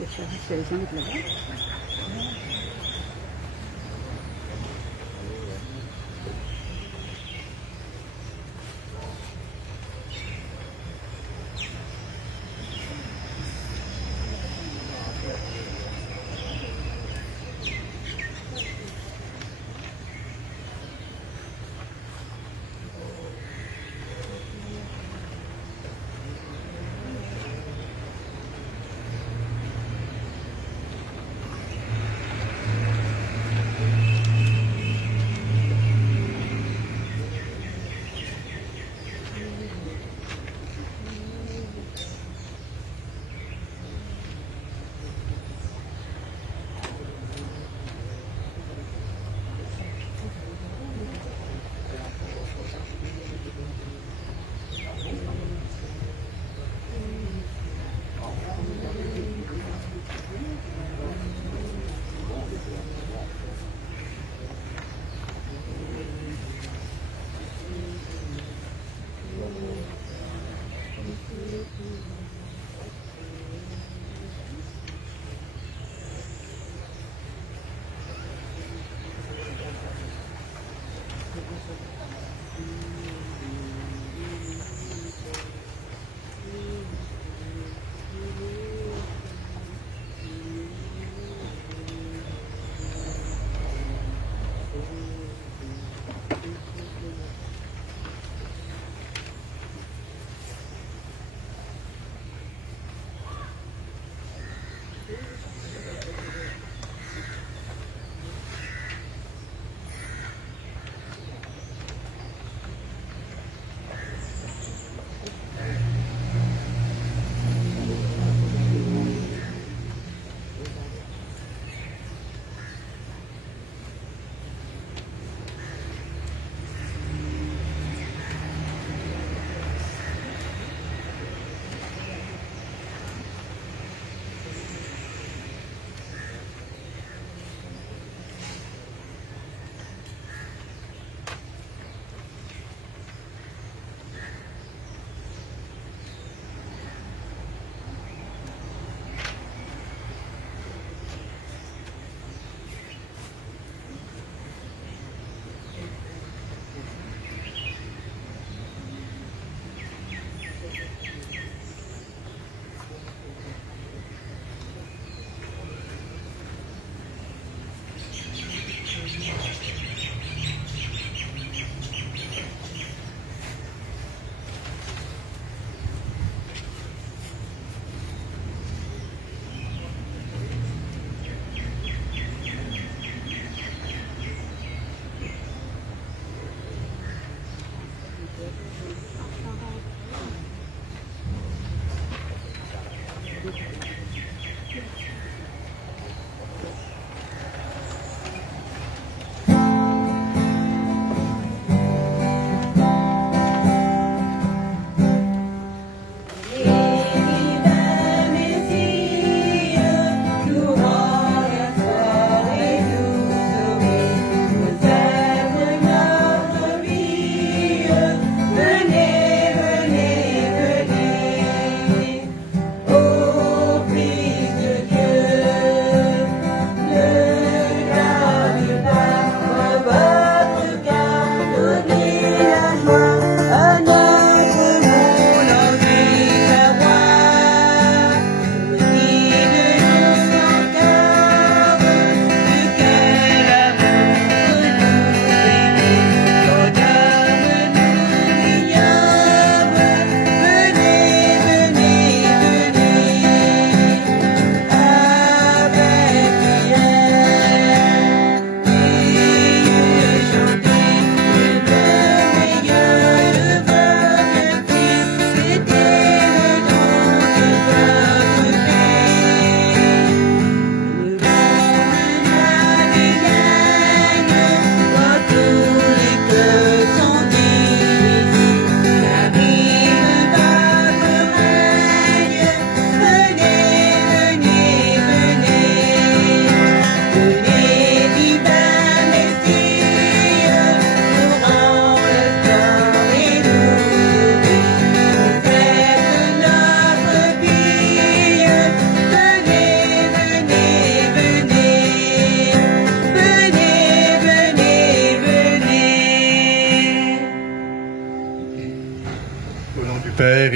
त्याच्यावर सांगितलं का?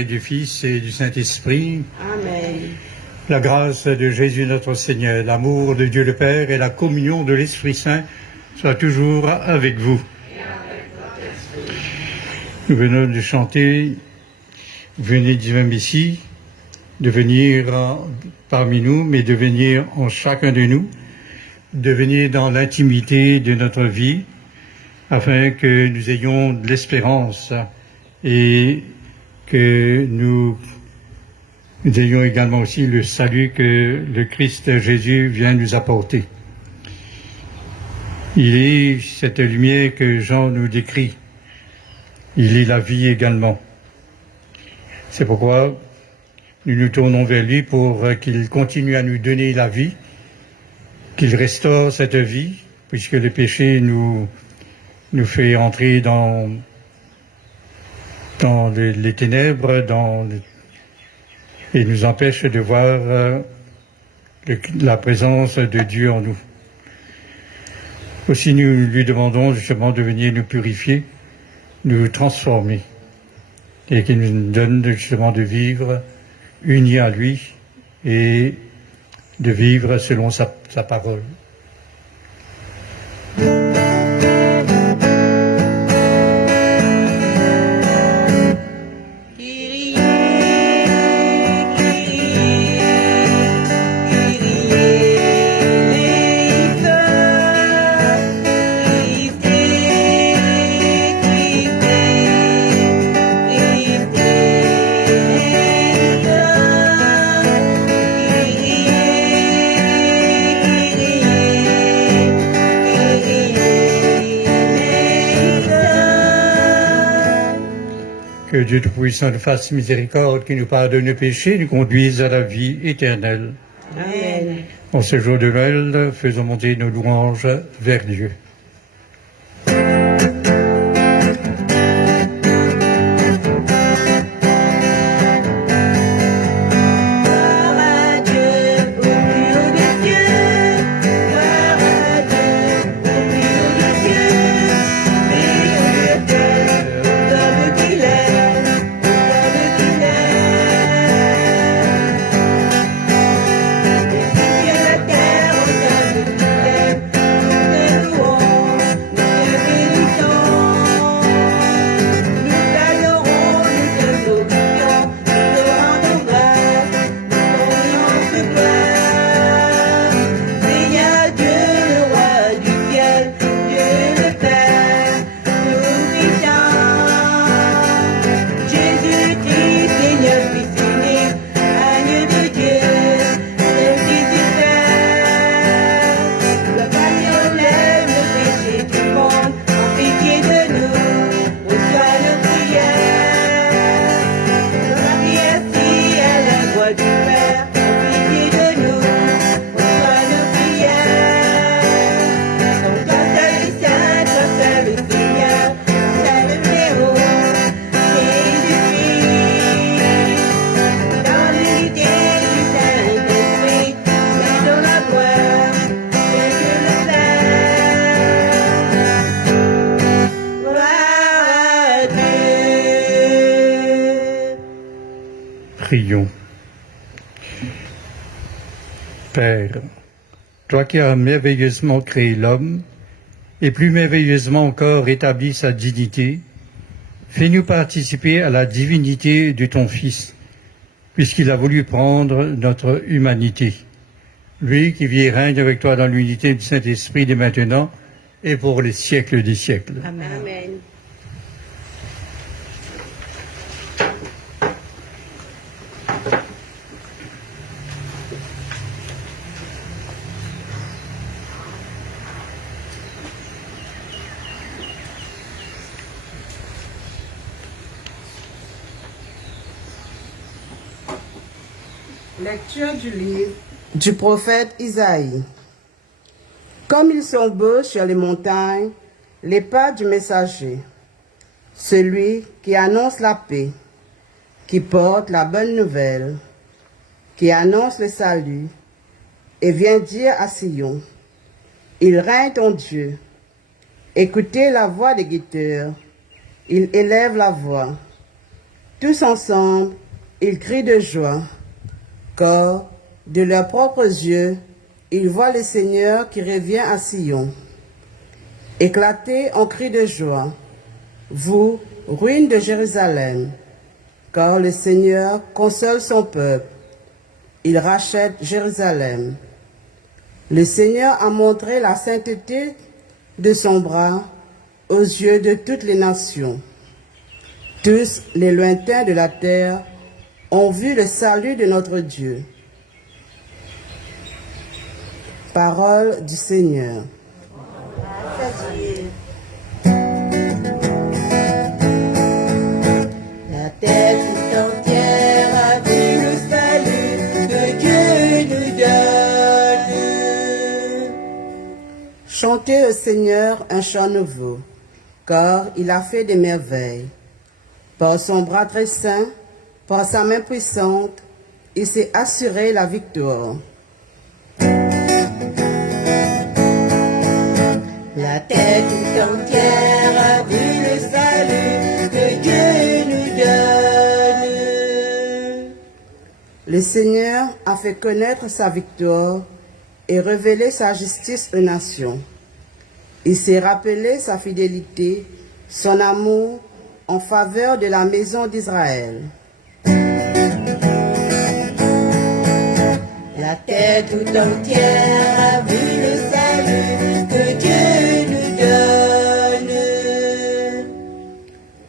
et du Fils et du Saint-Esprit. Amen. La grâce de Jésus notre Seigneur, l'amour de Dieu le Père et la communion de l'Esprit Saint soient toujours avec vous. Nous venons de chanter « Venez divin Messie », de venir parmi nous, mais de venir en chacun de nous, de venir dans l'intimité de notre vie, afin que nous ayons de l'espérance et que nous ayons également aussi le salut que le Christ Jésus vient nous apporter. Il est cette lumière que Jean nous décrit. Il est la vie également. C'est pourquoi nous nous tournons vers lui pour qu'il continue à nous donner la vie, qu'il restaure cette vie, puisque le péché nous fait entrer dans les ténèbres, et nous empêche de voir la présence de Dieu en nous. Aussi, nous lui demandons justement de venir nous purifier, nous transformer, et qu'il nous donne justement de vivre unis à lui et de vivre selon sa parole. Que Dieu Tout-Puissant nous fasse miséricorde, qui nous pardonne nos péchés, nous conduise à la vie éternelle. Amen. En ce jour de Noël, faisons monter nos louanges vers Dieu. Prions. Père, toi qui as merveilleusement créé l'homme, et plus merveilleusement encore établi sa dignité, fais-nous participer à la divinité de ton Fils, puisqu'il a voulu prendre notre humanité. Lui qui vit et règne avec toi dans l'unité du Saint-Esprit dès maintenant et pour les siècles des siècles. Amen. Amen. Lecture du livre du prophète Isaïe. Comme ils sont beaux sur les montagnes, les pas du messager, celui qui annonce la paix, qui porte la bonne nouvelle, qui annonce le salut, et vient dire à Sion, il règne ton Dieu. Écoutez la voix des guetteurs, il élève la voix. Tous ensemble, ils crient de joie, car de leurs propres yeux, ils voient le Seigneur qui revient à Sion. Éclatez en cris de joie, vous, ruines de Jérusalem, car le Seigneur console son peuple. Il rachète Jérusalem. Le Seigneur a montré la sainteté de son bras aux yeux de toutes les nations. Tous les lointains de la terre ont vu le salut de notre Dieu. Parole du Seigneur. La terre tout entière a vu le salut que Dieu nous donne. Chantez au Seigneur un chant nouveau, car il a fait des merveilles. Par son bras très saint, par sa main puissante, il s'est assuré la victoire. La terre tout entière a vu le salut que Dieu nous donne. Le Seigneur a fait connaître sa victoire et révélé sa justice aux nations. Il s'est rappelé sa fidélité, son amour en faveur de la maison d'Israël. La terre tout entière a vu le salut que Dieu nous donne.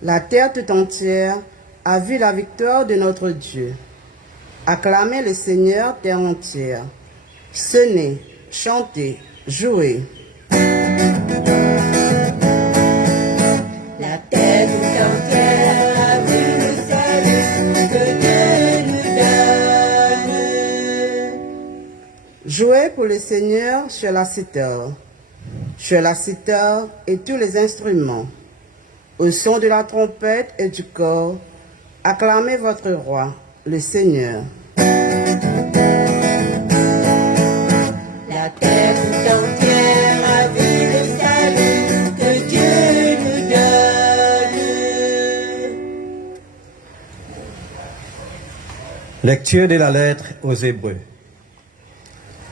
La terre tout entière a vu la victoire de notre Dieu. Acclamez le Seigneur, terre entière. Sonnez, chantez, jouez. La terre tout entière a vu le salut que Dieu nous donne. Jouez pour le Seigneur sur la cithare, et tous les instruments. Au son de la trompette et du cor, acclamez votre roi, le Seigneur. La terre tout entière a vu le salut que Dieu nous donne. Lecture de la lettre aux Hébreux.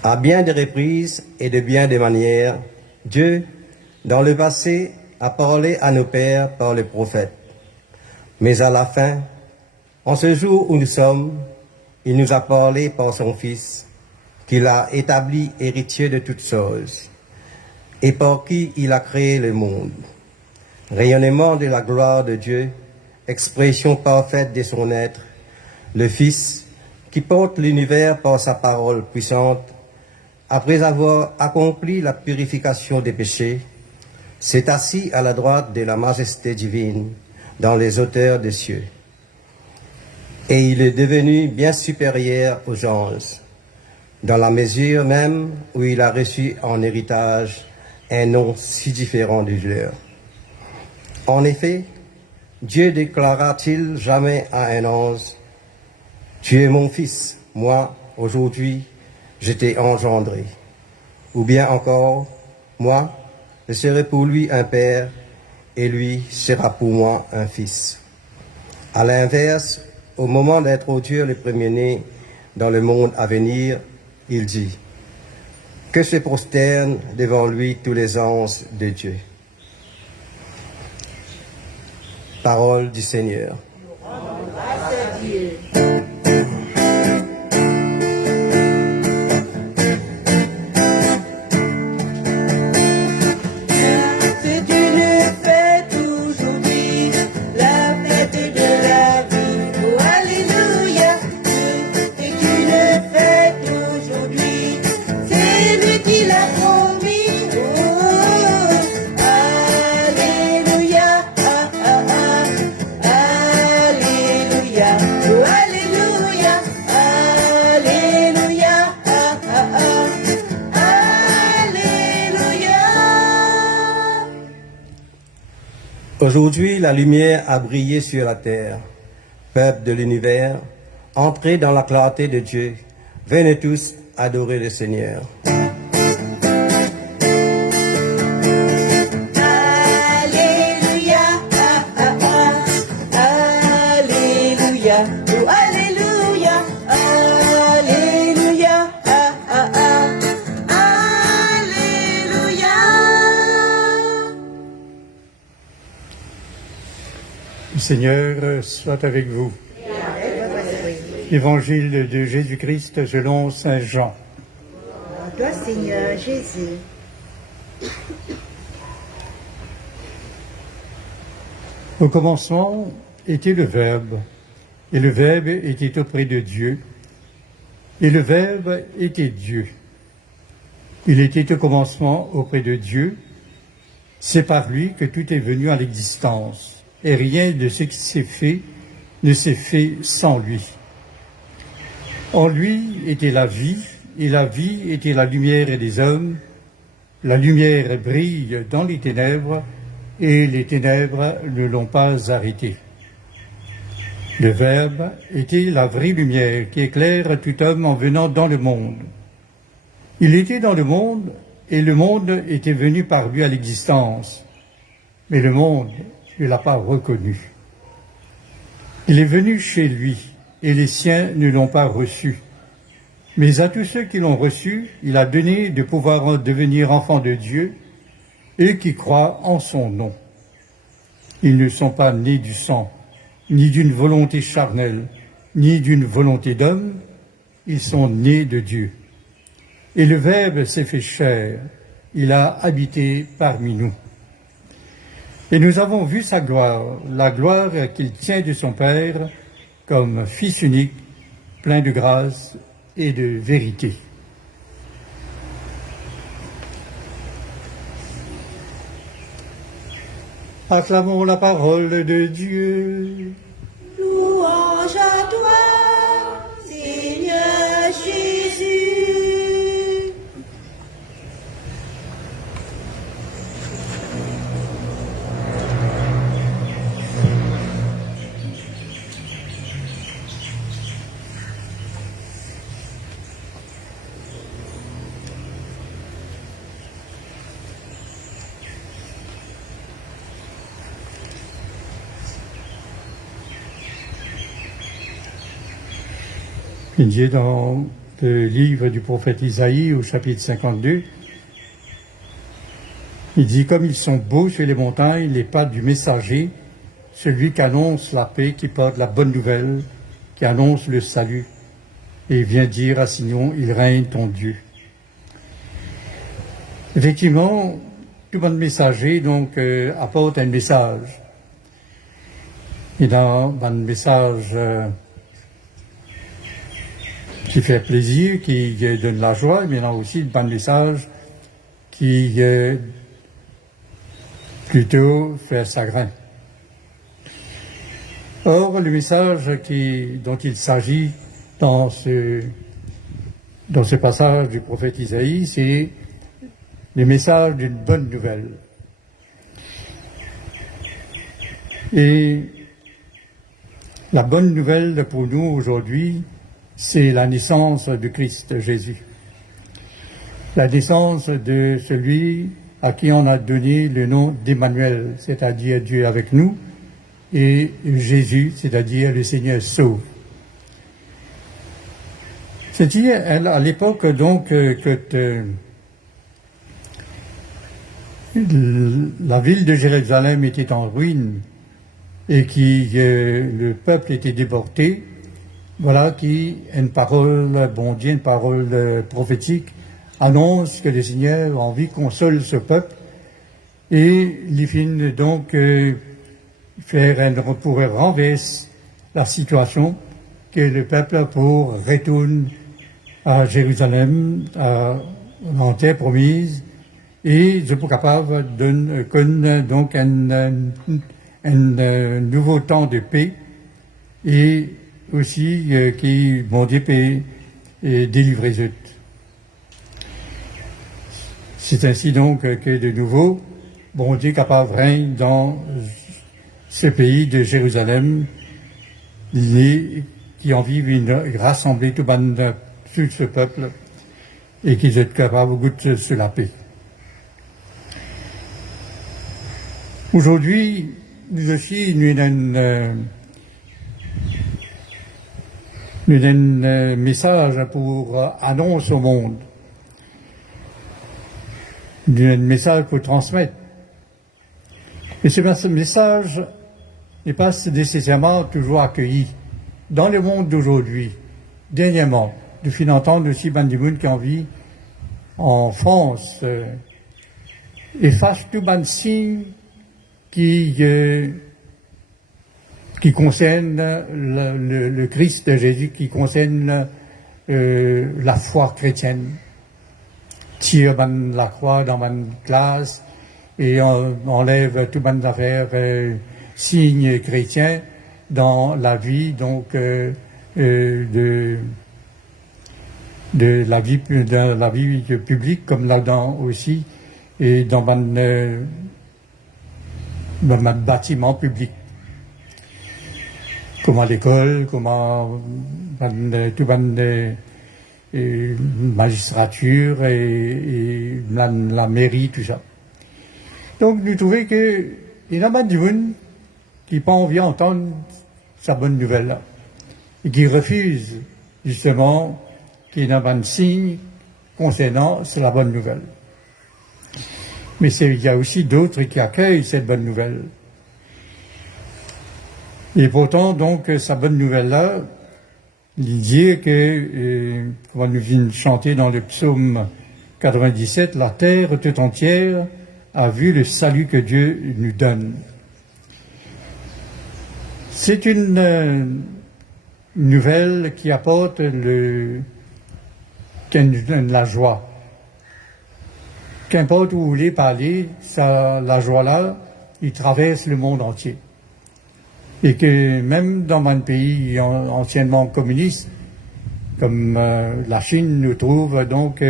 À bien des reprises et de bien des manières, Dieu, dans le passé, a parlé à nos pères par les prophètes. Mais à la fin, en ce jour où nous sommes, il nous a parlé par son Fils, qu'il a établi héritier de toutes choses, et par qui il a créé le monde. Rayonnement de la gloire de Dieu, expression parfaite de son être, le Fils qui porte l'univers par sa parole puissante, après avoir accompli la purification des péchés, s'est assis à la droite de la majesté divine dans les hauteurs des cieux. Et il est devenu bien supérieur aux anges, dans la mesure même où il a reçu en héritage un nom si différent du leur. En effet, Dieu déclara-t-il jamais à un ange, « Tu es mon fils, moi, aujourd'hui, je t'ai engendré. » Ou bien encore, « Moi, je serai pour lui un père, et lui sera pour moi un fils. » À l'inverse, au moment d'introduire le premier-né dans le monde à venir, il dit « Que se prosternent devant lui tous les anges de Dieu. » Parole du Seigneur. Aujourd'hui, la lumière a brillé sur la terre. Peuple de l'univers, entrez dans la clarté de Dieu. Venez tous adorer le Seigneur. Alléluia, Alléluia, oh, Alléluia. Seigneur soit avec vous. Évangile de Jésus-Christ selon saint Jean. À toi, Seigneur Jésus. Au commencement était le Verbe, et le Verbe était auprès de Dieu, et le Verbe était Dieu. Il était au commencement auprès de Dieu. C'est par lui que tout est venu à l'existence, et rien de ce qui s'est fait ne s'est fait sans lui. En lui était la vie, et la vie était la lumière des hommes. La lumière brille dans les ténèbres, et les ténèbres ne l'ont pas arrêté. Le Verbe était la vraie lumière qui éclaire tout homme en venant dans le monde. Il était dans le monde, et le monde était venu par lui à l'existence. Mais le monde ne l'a pas reconnu. Il est venu chez lui, et les siens ne l'ont pas reçu. Mais à tous ceux qui l'ont reçu, il a donné de pouvoir devenir enfants de Dieu, eux qui croient en son nom. Ils ne sont pas nés du sang, ni d'une volonté charnelle, ni d'une volonté d'homme, ils sont nés de Dieu. Et le Verbe s'est fait chair, il a habité parmi nous. Et nous avons vu sa gloire, la gloire qu'il tient de son Père, comme Fils unique, plein de grâce et de vérité. Acclamons la parole de Dieu. Louange à toi, Seigneur Jésus. Il dit dans le livre du prophète Isaïe au chapitre 52, il dit « Comme ils sont beaux sur les montagnes, les pas du messager, celui qui annonce la paix, qui porte la bonne nouvelle, qui annonce le salut, et vient dire à Sion, il règne ton Dieu. » Effectivement, tout bon messager donc apporte un message. Et dans un message qui fait plaisir, qui donne la joie, mais il y en a aussi de bons messages qui plutôt fait chagrin. Or, le message dont il s'agit dans ce passage du prophète Isaïe, c'est le message d'une bonne nouvelle. Et la bonne nouvelle pour nous aujourd'hui, c'est la naissance de Christ Jésus. La naissance de celui à qui on a donné le nom d'Emmanuel, c'est-à-dire Dieu avec nous, et Jésus, c'est-à-dire le Seigneur sauve. C'est-à-dire, à l'époque donc que la ville de Jérusalem était en ruine et le peuple était déporté, voilà qui, une parole, bon Dieu, une parole prophétique, annonce que le Seigneur a envie console ce peuple et il finit donc pour renverser la situation que le peuple pour retourne à Jérusalem, en terre promise, et je suis capable de donner donc un nouveau temps de paix et aussi qui, bon Dieu, peut délivrer eux. C'est ainsi donc que de nouveau, bon Dieu capable règne dans ce pays de Jérusalem, qui en vivent rassembler tout ce peuple et qui est capable de goûter sur la paix. Aujourd'hui, nous aussi, nous avons un message pour annoncer au monde. Nous avons un message pour transmettre. Et ce message n'est pas nécessairement toujours accueilli. Dans le monde d'aujourd'hui, dernièrement, nous finissons d'entendre aussi Bandimoun qui en vit en France, efface tout ban signe qui concerne le Christ de Jésus, qui concerne la foi chrétienne. Tire la croix dans ma classe et enlève tout ban affaires signes chrétiens dans la vie donc de la vie publique comme là-dedans aussi et dans ma bâtiment public comme à l'école, comme à tout magistrature et la mairie, tout ça. Donc nous trouvons que il y en a du monde qui n'a pas envie d'entendre sa bonne nouvelle là et qui refuse justement qu'il y ait un signe concernant la bonne nouvelle. Mais il y a aussi d'autres qui accueillent cette bonne nouvelle. Et pourtant, donc, sa bonne nouvelle-là, il dit que, comme nous venons de chanter dans le psaume 97, la terre tout entière a vu le salut que Dieu nous donne. C'est une nouvelle qui apporte la joie. Qu'importe où vous voulez parler, la joie-là, il traverse le monde entier. Et que même dans un pays anciennement communiste, comme la Chine, nous trouve donc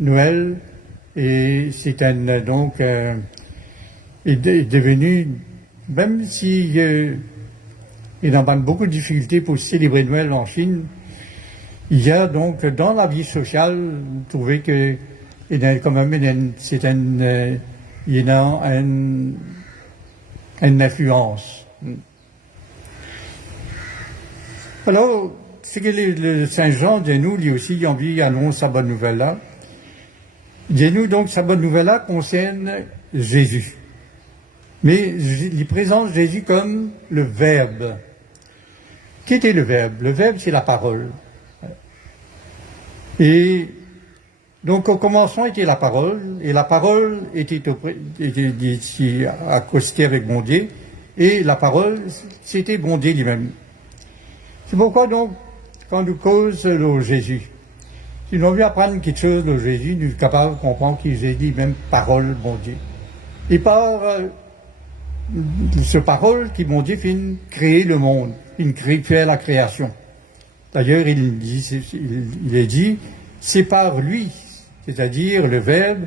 Noël, et c'est donc est devenu, même si il y a beaucoup de difficultés pour célébrer Noël en Chine, il y a donc dans la vie sociale, vous trouvez que il y a quand même une influence. Alors, c'est que le Saint Jean, dis-nous, lui aussi, il envie annonce sa bonne nouvelle-là. Dis-nous donc, sa bonne nouvelle-là concerne Jésus. Mais il présente Jésus comme le Verbe. Qui était le Verbe? Le Verbe, c'est la parole. Et donc, au commencement était la parole, et la parole était accostée avec bon Dieu, et la parole, c'était bon Dieu lui-même. C'est pourquoi donc, quand nous causons de Jésus, si nous voulons apprendre quelque chose de Jésus, nous sommes capables de comprendre qu'il est dit même parole, bon Dieu. Et par ce parole qui, bon Dieu, fait créer le monde, faire la création. D'ailleurs, il est dit, c'est par lui, c'est-à-dire le Verbe,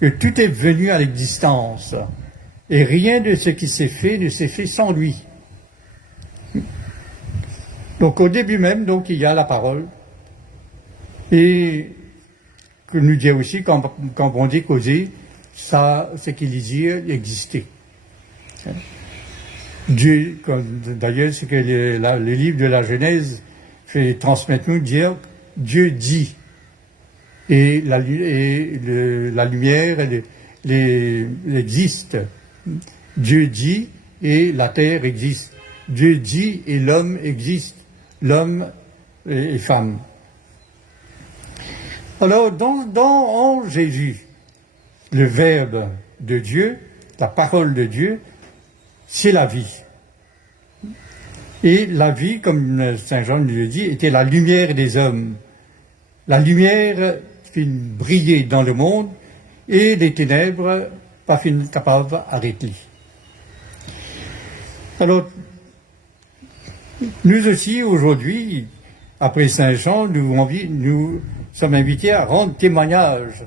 que tout est venu à l'existence. Et rien de ce qui s'est fait ne s'est fait sans lui. Donc au début même, donc il y a la parole, et que nous dit aussi quand on dit causer, ça, c'est qu'il dit exister. Dieu, d'ailleurs, c'est que le livre de la Genèse fait transmettre nous dire Dieu dit, et la lumière existe. Dieu dit et la terre existe. Dieu dit et l'homme existe. L'homme et femme. Alors, en Jésus, le Verbe de Dieu, la parole de Dieu, c'est la vie. Et la vie, comme Saint Jean nous le dit, était la lumière des hommes. La lumière fait briller dans le monde et les ténèbres pas capables d'arrêter. Alors, nous aussi, aujourd'hui, après Saint Jean, nous sommes invités à rendre témoignage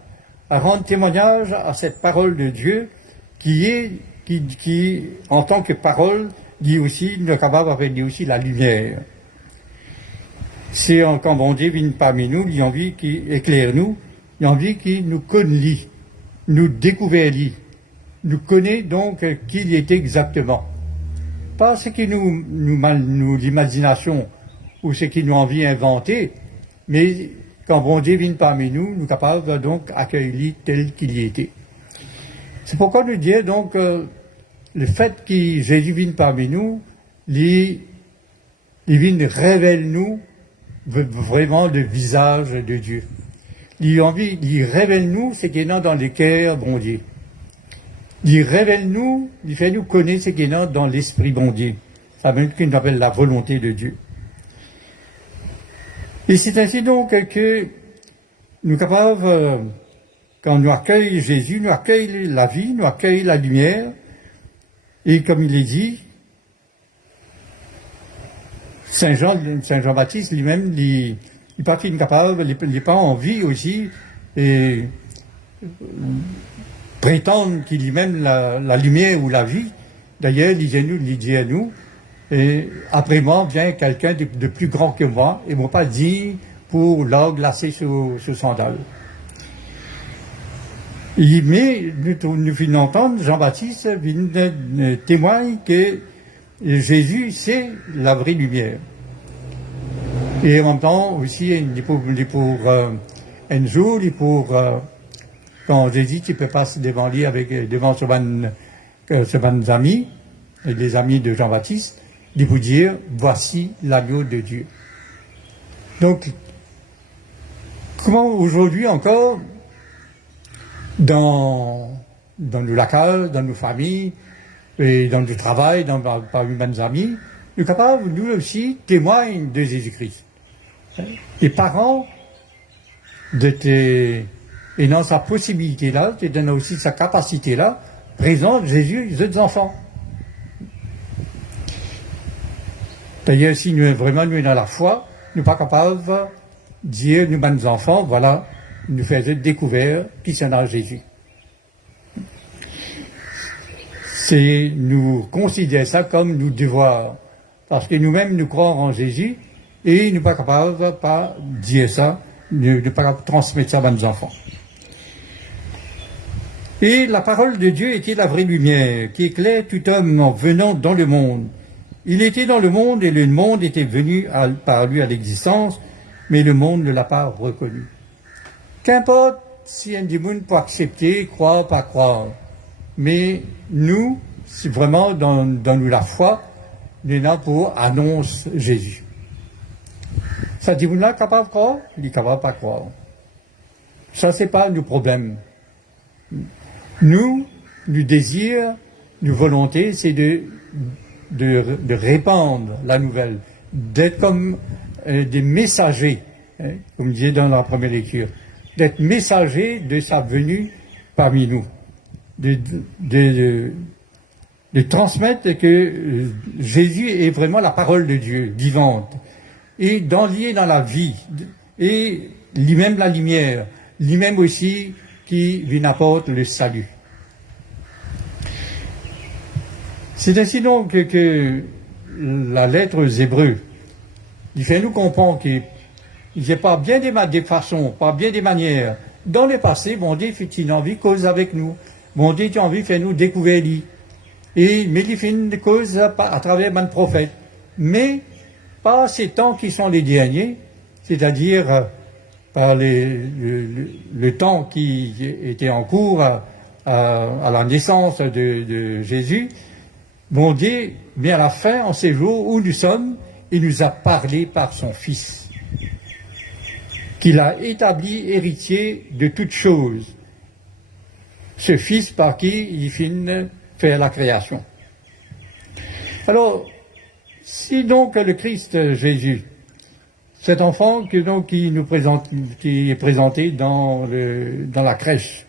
à cette parole de Dieu qui, en tant que parole, dit aussi, nous sommes capables de dire aussi la lumière. C'est quand bon Dieu vient parmi nous, il a envie qu'il éclaire nous, il a envie qu'il nous connaisse, nous découvre, nous connaît donc qui il est exactement. Pas ce qui nous l'imagination ou ce qui nous envie inventer, mais quand bon Dieu vient parmi nous, nous sommes capables donc accueillir tel qu'il y était. C'est pourquoi nous disons donc le fait que Jésus vienne parmi nous, il vient révèle-nous vraiment le visage de Dieu. Il révèle-nous ce qui est dans le cœur bon Dieu. Il révèle-nous, il fait nous connaître ce qui est dans l'esprit bon Dieu. Ça veut dire qu'on appelle la volonté de Dieu. Et c'est ainsi donc que nous sommes capables, quand nous accueillons Jésus, nous accueillons la vie, nous accueillons la lumière, et comme il est dit, Saint Jean-Baptiste lui-même, il n'est pas capable, il n'est pas en vie aussi, et prétendre qu'il est même la lumière ou la vie. D'ailleurs, il dit à nous, et après moi vient quelqu'un de plus grand que moi, et ne pas dire pour l'or glacé sous sandales. Mais nous venons d'entendre, Jean-Baptiste témoigne que Jésus, c'est la vraie lumière. Et en même temps aussi, un jour, quand Jésus, tu peux passer devant lui devant ses amis, les amis de Jean-Baptiste, de vous dire, voici l'agneau de Dieu. Donc, comment aujourd'hui encore, dans nos locales, dans nos familles, et dans le travail, parmi mes amis, nous sommes capables, nous aussi, témoigner de Jésus-Christ. Les parents, et dans sa possibilité-là, et dans aussi sa capacité-là, présentent Jésus aux autres enfants. D'ailleurs, si nous vraiment nous dans la foi, nous ne sommes pas capables de dire, nous, nos enfants, voilà, nous faisons découvrir qui c'est Jésus. Nous considérons ça comme nos devoirs. Parce que nous-mêmes, nous croyons en Jésus, et nous ne sommes pas capables de pas dire ça, nous ne sommes pas capables de transmettre ça à nos enfants. Et la parole de Dieu était la vraie lumière, qui éclaire tout homme en venant dans le monde. Il était dans le monde, et le monde était venu par lui à l'existence, mais le monde ne l'a pas reconnu. Qu'importe si un démon peut accepter, croire, pas croire. Mais nous, c'est vraiment dans nous la foi, nous sommes là pour annoncer Jésus. Ça dit, vous n'êtes capable de croire, il est capable de pas croire. Ça, c'est pas nos problèmes. Nous désir, nos volontés, c'est de répandre la nouvelle, d'être comme des messagers, comme disait dans la première lecture, d'être messagers de sa venue parmi nous, de transmettre que Jésus est vraiment la parole de Dieu, vivante, et lié dans la vie, et lui-même la lumière, lui-même aussi qui lui apporte le salut. C'est ainsi donc que la lettre aux Hébreux, il fait nous comprendre qu'il n'y a pas bien des façons, pas bien des manières. Dans le passé, bon Dieu fait envie cause avec nous. Bon Dieu a envie fait nous découvrir lui. Mais il fait une cause à travers un prophète. Mais pas ces temps qui sont les derniers, c'est-à-dire par le temps qui était en cours à la naissance de Jésus. Bon Dieu, mais à la fin, en ces jours où nous sommes, il nous a parlé par son Fils, qu'il a établi héritier de toutes choses. Ce Fils par qui il finit faire la création. Alors, si donc le Christ Jésus, cet enfant qui est présenté dans la crèche,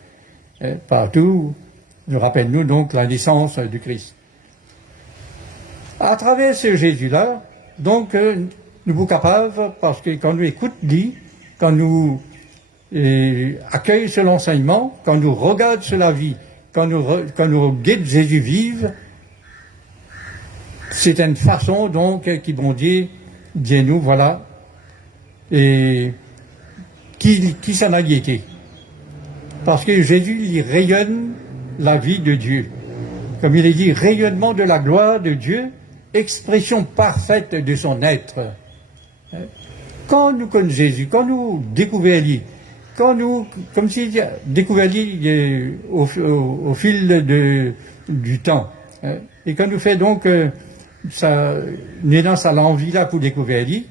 partout, nous rappelle-nous donc la naissance du Christ. À travers ce Jésus-là, donc, nous sommes capables, parce que quand nous écoutons lui, quand nous accueillons sur l'enseignement, quand nous regardons sur la vie, quand nous guidons Jésus vive, c'est une façon donc qui bon Dieu dit nous, voilà, et qui s'en a été. Parce que Jésus, il rayonne la vie de Dieu. Comme il est dit, rayonnement de la gloire de Dieu, expression parfaite de son être. Quand nous connaissons Jésus, quand nous découvrons lui, quand nous, comme si découvrons lui au fil du temps, Et quand nous fait donc, ça, nous dans ça l'envie là pour découvrir lui,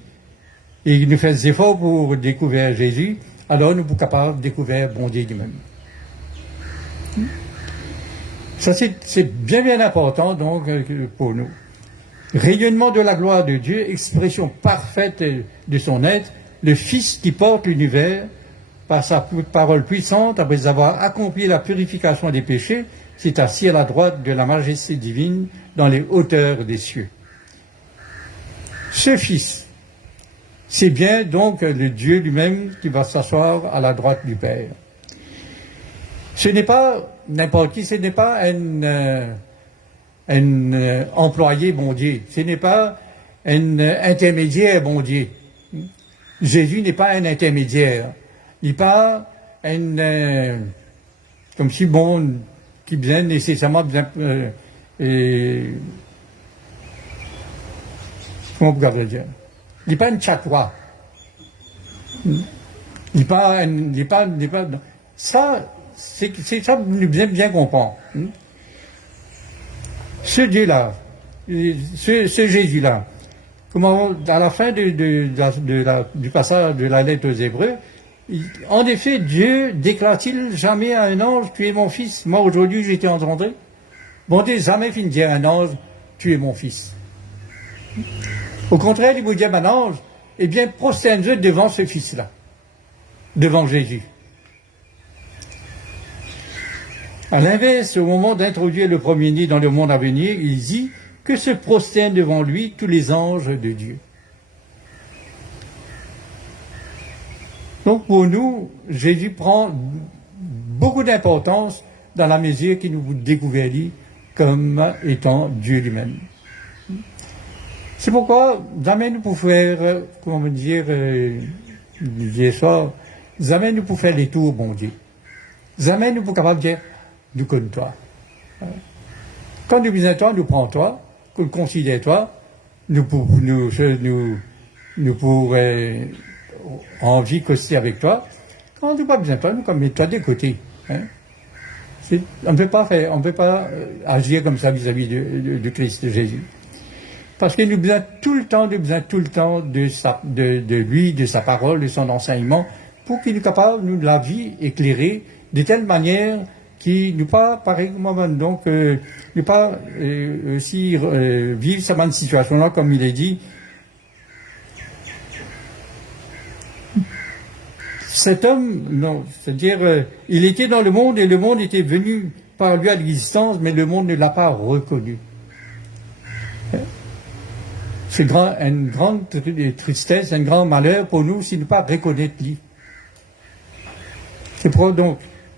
et il nous fait des efforts pour découvrir Jésus, alors nous sommes capables de découvrir bon Dieu lui-même. Ça, c'est bien important, donc, pour nous. Rayonnement de la gloire de Dieu, expression parfaite de son être, le Fils qui porte l'univers, par sa parole puissante, après avoir accompli la purification des péchés, s'est assis à la droite de la majesté divine dans les hauteurs des cieux. Ce Fils, c'est bien donc le Dieu lui-même qui va s'asseoir à la droite du Père. Ce n'est pas n'importe qui, ce n'est pas un employé bon Dieu, ce n'est pas un intermédiaire bon Dieu. Jésus n'est pas un intermédiaire, il n'est pas un comme si bon qui vient nécessairement comment vous pouvez dire, il n'est pas un chatouat, il n'est pas ça. C'est ça que nous bien comprendre. Ce Dieu-là, ce Jésus-là, comment, à la fin du passage de la lettre aux Hébreux, en effet, Dieu déclare-t-il jamais à un ange, tu es mon fils, moi aujourd'hui j'ai été engendré? Bon Dieu, jamais finit de dire à un ange, tu es mon fils. Au contraire, il vous dit à un ange, eh bien, prosterne-vous devant ce fils-là, devant Jésus. À l'inverse, au moment d'introduire le premier-né dans le monde à venir, il dit que se prosternent devant lui tous les anges de Dieu. Donc pour nous, Jésus prend beaucoup d'importance dans la mesure qu'il nous découvre lui comme étant Dieu lui-même. C'est pourquoi jamais nous pouvons faire, comment dire, hier soir, jamais nous pouvons faire les tours, bon Dieu. Jamais nous pouvons capables de dire, nous connaissons toi. Quand nous visons toi, nous prenons toi, que nous considérons toi, nous pourrons envie qu'aussi avec toi. Quand nous pas besoin de toi, nous comme toi de côté. On ne peut pas agir comme ça vis-à-vis de Christ, de Jésus. Parce que nous avons besoin tout le temps de lui, de sa parole, de son enseignement, pour qu'il soit capable de nous la vie éclairer de telle manière qui nous pas, pareil comme moi-même, donc, ne pas aussi vivre cette situation-là, comme il est dit. Cet homme, non, c'est-à-dire, il était dans le monde et le monde était venu par lui à l'existence, mais le monde ne l'a pas reconnu. C'est une grande tristesse, un grand malheur pour nous si nous ne pas reconnaître lui.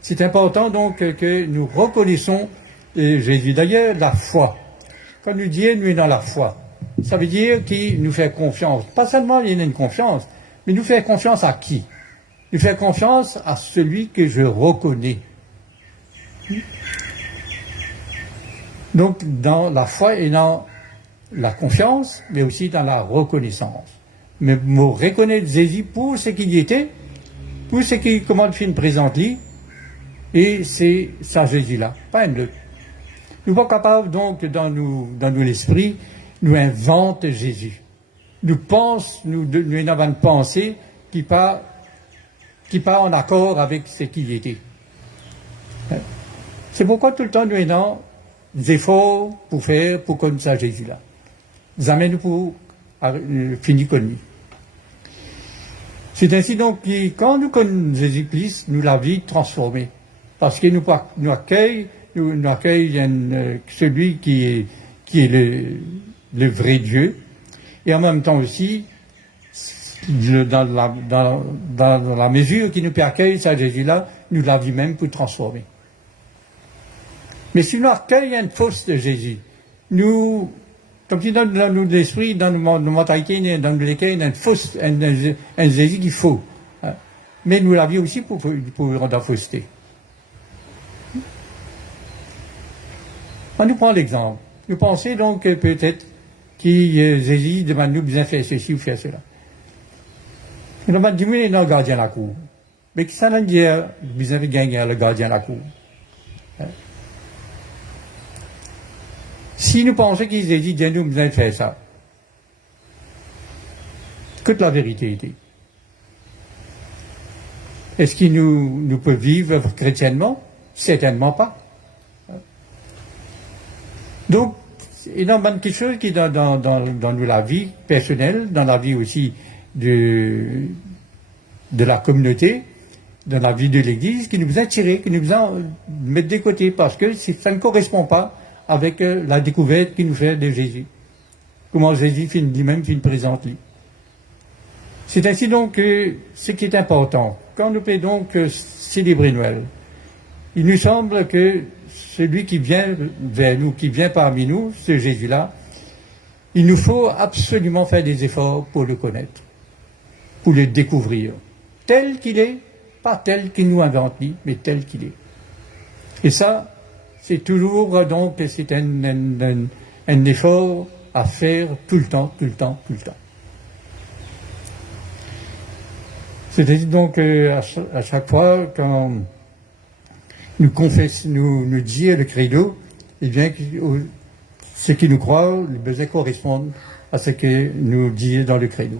C'est important donc que nous reconnaissons Jésus. D'ailleurs, la foi. Quand nous disons nous sommes dans la foi, ça veut dire qu'il nous fait confiance. Pas seulement il y a une confiance, mais nous fait confiance à qui? Nous fait confiance à celui que je reconnais. Donc, dans la foi et dans la confiance, mais aussi dans la reconnaissance. Mais pour reconnaître Jésus pour ce qu'il était, pour ce qu'il, comment le film présente lui, et c'est ça Jésus-là, pas un autre. Nous sommes pas capables donc, dans nous l'esprit, nous invente Jésus. Nous avons une pensée qui pas en accord avec ce qu'il était. C'est pourquoi tout le temps nous avons des efforts pour connaître ça Jésus-là. Jamais nous pour finir comme lui. C'est ainsi donc que quand nous connaissons Jésus-Christ, nous la vie transformée. Parce que nous accueille celui qui est le vrai Dieu. Et en même temps aussi, dans la mesure qui nous peut accueillir ça Jésus-là, nous la vie même pour transformer. Mais si nous accueillons une fausse de Jésus, comme si dans l'esprit, dans nos mentalités, dans lesquelles il y a une fausse, un Jésus qu'il faut. Mais nous la vie aussi pour rendre la fausseté. On nous prend l'exemple. Nous pensons donc peut-être que Jésus demande nous bien faire ceci ou faire cela. Nous demandons diminuer dans le gardien de la cour. Mais qui ça veut dire, bien gagner le gardien de la cour? Si nous pensons qu'ils aient dit, Dieu nous besoin de faire ça, que la vérité était. Est-ce qu'ils nous peuvent vivre chrétiennement? Certainement pas. Donc, il y a quelque chose qui, dans la vie personnelle, dans la vie aussi de la communauté, dans la vie de l'Église, qui nous a tirés, qui nous a mettre de côté, parce que ça ne correspond pas avec la découverte qu'il nous fait de Jésus. Comment Jésus lui-même présente lui. C'est ainsi donc que ce qui est important, quand nous pouvons donc célébrer Noël, il nous semble que celui qui vient vers nous, qui vient parmi nous, ce Jésus-là, il nous faut absolument faire des efforts pour le connaître, pour le découvrir, tel qu'il est, pas tel qu'il nous invente, mais tel qu'il est. Et ça, c'est toujours donc, c'est un effort à faire tout le temps. C'est-à-dire donc à chaque fois quand nous dit le credo, eh bien ce qui nous croit, les besoins correspondent à ce que nous dit dans le credo.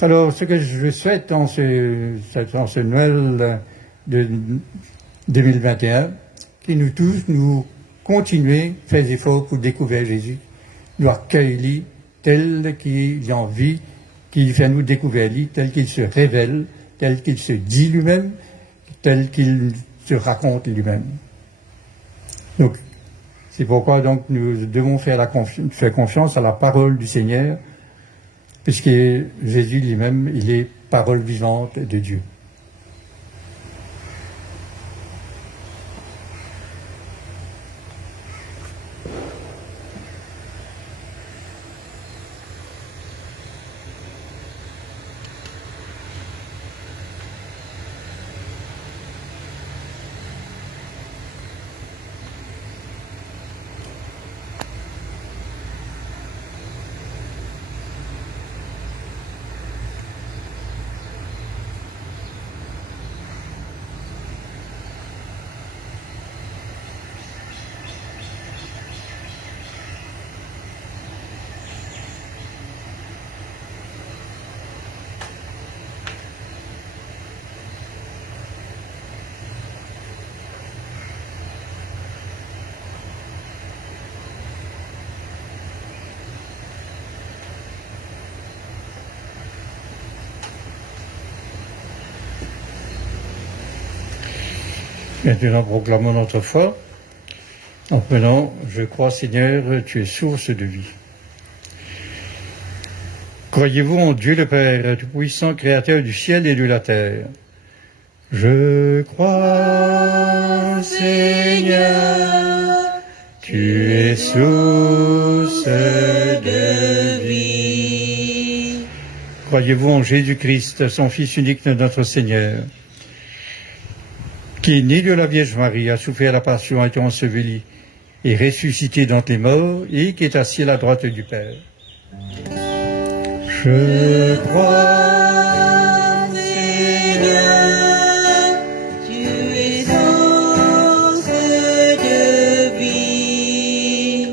Alors ce que je souhaite dans ce Noël de 2021, que nous tous nous continuer à faire des efforts pour découvrir Jésus, nous accueillir tel qu'il a envie, qu'il fait nous découvrir lui, tel qu'il se révèle, tel qu'il se dit lui-même, tel qu'il se raconte lui-même. Donc, c'est pourquoi donc nous devons faire confiance à la parole du Seigneur, puisque Jésus lui-même, il est parole vivante de Dieu. Maintenant, proclamons notre foi en prenant « Je crois, Seigneur, tu es source de vie ». Croyez-vous en Dieu le Père, tout-puissant, créateur du ciel et de la terre? Je crois, Seigneur, tu es source de vie. Croyez-vous en Jésus-Christ, son Fils unique de notre Seigneur, qui est né de la Vierge Marie, a souffert la passion, a été enseveli, et ressuscité d'entre les morts, et qui est assis à la droite du Père. Je crois, Seigneur, tu es source de vie.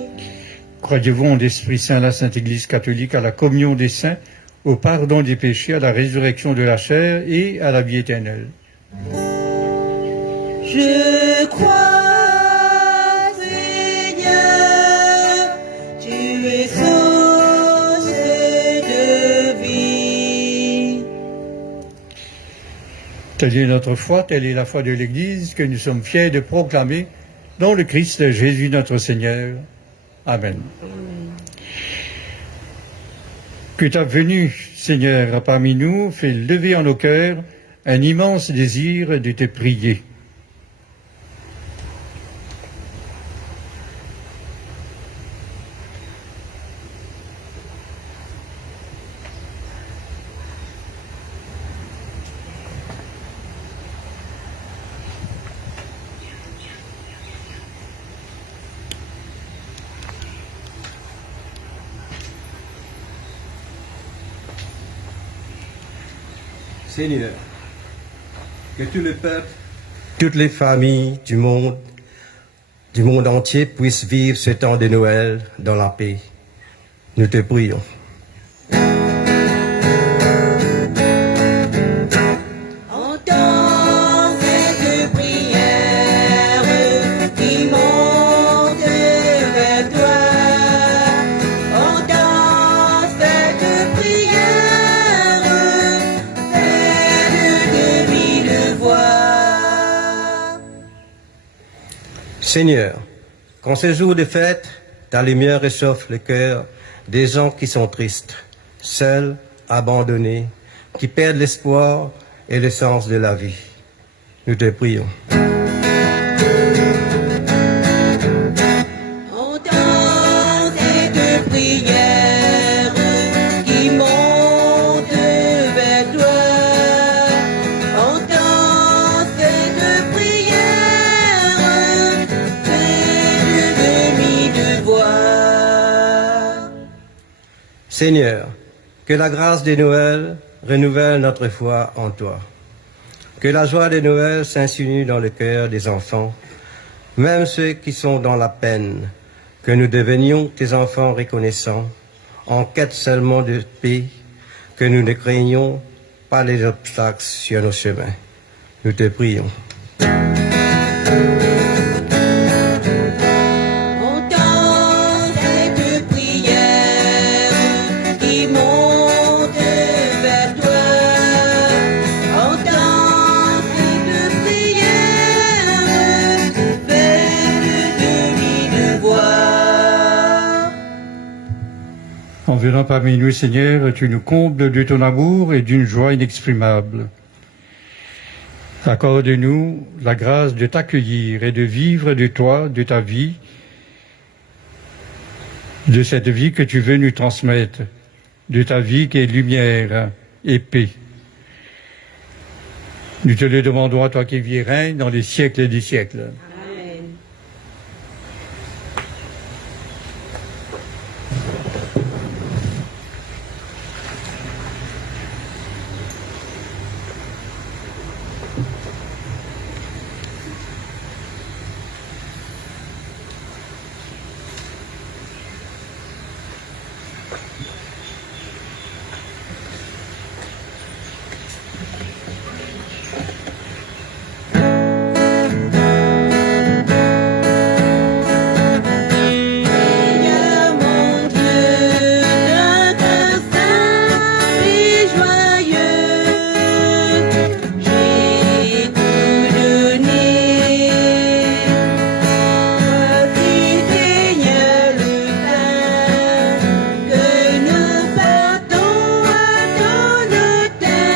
Croyez-vous en l'Esprit Saint, la Sainte Église catholique, à la communion des saints, au pardon des péchés, à la résurrection de la chair et à la vie éternelle? Je crois, Seigneur, tu es source de vie. Telle est notre foi, telle est la foi de l'Église que nous sommes fiers de proclamer dans le Christ Jésus notre Seigneur. Amen. Que ta venue, Seigneur, parmi nous fait lever en nos cœurs un immense désir de te prier. Seigneur, que tout le peuple, toutes les familles du monde du monde entier puissent vivre ce temps de Noël dans la paix. Nous te prions. Entends cette prière qui monte vers toi. Entends cette prière faite de mille voix. Seigneur, qu'en ce jour de fête, ta lumière réchauffe le cœur des gens qui sont tristes, seuls, abandonnés, qui perdent l'espoir et le sens de la vie. Nous te prions. Entends cette prière qui monte vers toi. Entends cette prière faite de mille voix. Seigneur, que la grâce de Noël renouvelle notre foi en toi. Que la joie de Noël s'insinue dans le cœur des enfants, même ceux qui sont dans la peine. Que nous devenions tes enfants reconnaissants, en quête seulement de paix, que nous ne craignons pas les obstacles sur nos chemins. Nous te prions. Entends cette prière qui monte vers toi. Entends cette prière faite de mille voix. En venant parmi nous, Seigneur, tu nous combles de ton amour et d'une joie inexprimable. Accorde-nous la grâce de t'accueillir et de vivre de toi, de ta vie, de cette vie que tu veux nous transmettre, de ta vie qui est lumière et paix. Nous te le demandons à toi qui vis et règne dans les siècles des siècles. Seigneur mon Dieu, d'un cœur simple et joyeux, j'ai tout donné. Voici, Seigneur, le pain que nous partons à ton autel,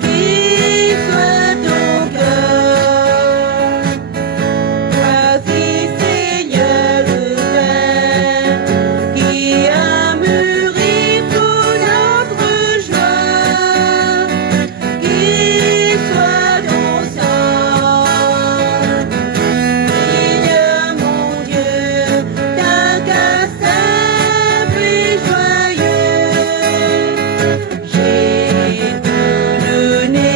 qu'il soit ton cœur. Voici, Seigneur, le pain qui a mûri pour notre joie, qu'il soit ton sang. Seigneur mon Dieu, d'un cœur simple et joyeux, j'ai tout donné.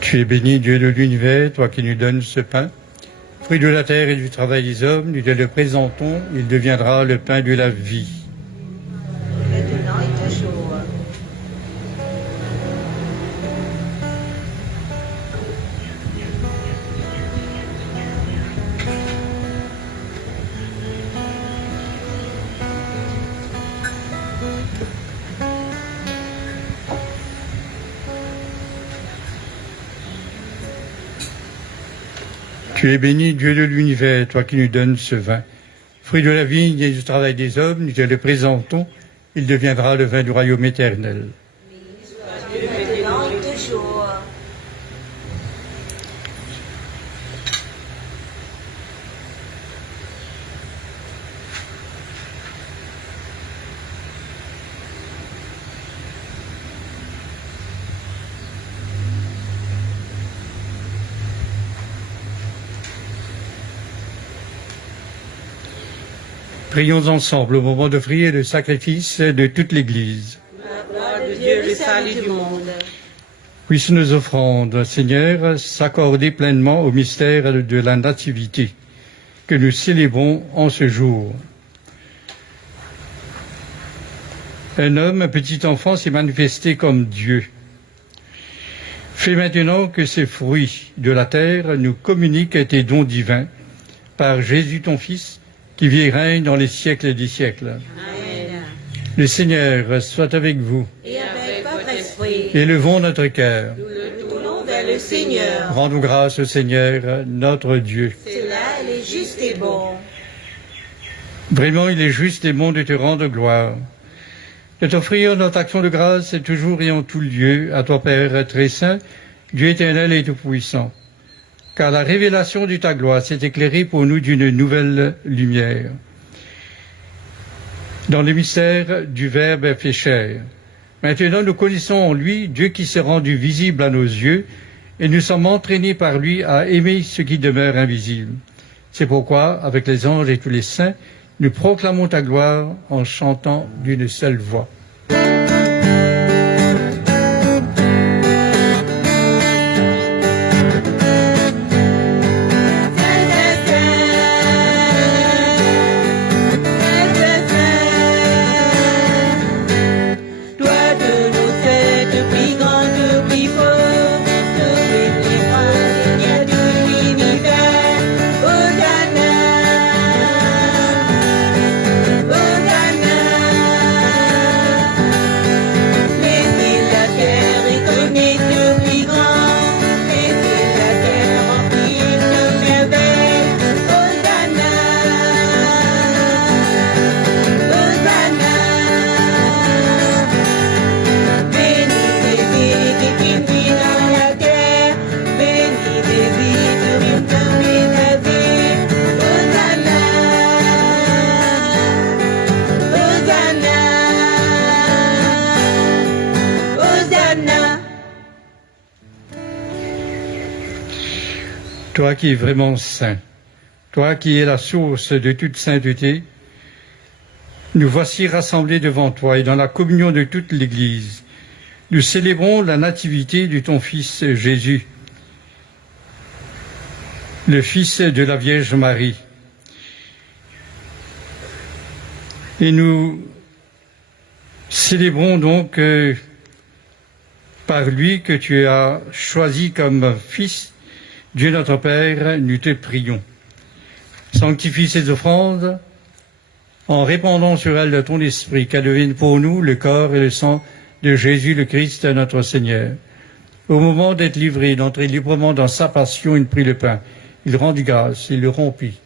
Tu es béni, Dieu de l'univers, toi qui nous donnes ce pain, fruit de la terre et du travail des hommes, nous te le présentons, il deviendra le pain de la vie. Maintenant et toujours. Tu es béni, Dieu de l'univers, toi qui nous donnes ce vin. Fruit de la vigne et du travail des hommes, nous te le présentons. Il deviendra le vin du royaume éternel. maintenant et toujours. Prions ensemble au moment d'offrir le sacrifice de toute l'Église. De Dieu, le salut du monde. Puissent nos offrandes, Seigneur, s'accorder pleinement au mystère de la Nativité que nous célébrons en ce jour. Un homme, un petit enfant, s'est manifesté comme Dieu. Fais maintenant que ces fruits de la terre nous communiquent tes dons divins par Jésus ton Fils, qui vit et règne dans les siècles des siècles. Amen. Le Seigneur soit avec vous. Et avec votre esprit, Élevons notre cœur. nous le tournons vers le Seigneur. Rendons grâce au Seigneur, notre Dieu. C'est là, il est juste et bon. Vraiment, il est juste et bon de te rendre gloire. De t'offrir notre action de grâce toujours et en tout lieu à toi, Père très saint, Dieu éternel et tout-puissant. Car la révélation de ta gloire s'est éclairée pour nous d'une nouvelle lumière. Dans le mystère du Verbe fait chair. Maintenant, nous connaissons en lui Dieu qui s'est rendu visible à nos yeux et nous sommes entraînés par lui à aimer ce qui demeure invisible. C'est pourquoi, avec les anges et tous les saints, nous proclamons ta gloire en chantant d'une seule voix. Toi qui es vraiment saint, toi qui es la source de toute sainteté, nous voici rassemblés devant toi et dans la communion de toute l'Église. Nous célébrons la nativité de ton Fils Jésus, le Fils de la Vierge Marie. Et nous célébrons donc par lui que tu as choisi comme Fils, Dieu notre Père, nous te prions. Sanctifie ces offrandes en répandant sur elles ton esprit, qu'elles deviennent pour nous le corps et le sang de Jésus le Christ, notre Seigneur. Au moment d'être livré, d'entrer librement dans sa passion, il prit le pain, il rendit grâce, il le rompit,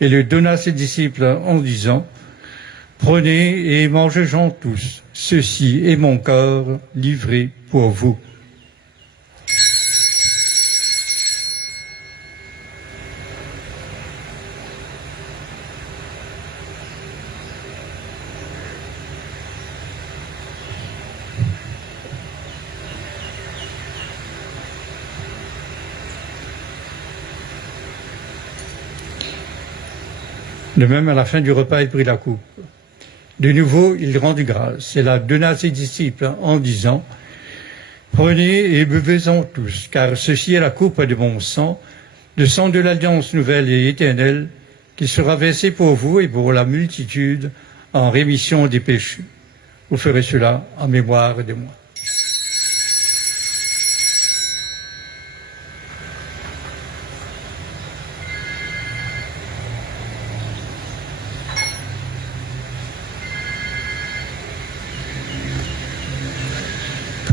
et le donna à ses disciples en disant, « Prenez et mangez-en tous, ceci est mon corps livré pour vous. » De même, à la fin du repas, il prit la coupe. De nouveau, il rendit grâce et la donna à ses disciples en disant, « Prenez et buvez-en tous, car ceci est la coupe de mon sang, le sang de l'alliance nouvelle et éternelle, qui sera versé pour vous et pour la multitude en rémission des péchés. Vous ferez cela en mémoire de moi. »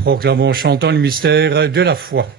Proclamons, chantons le mystère de la foi.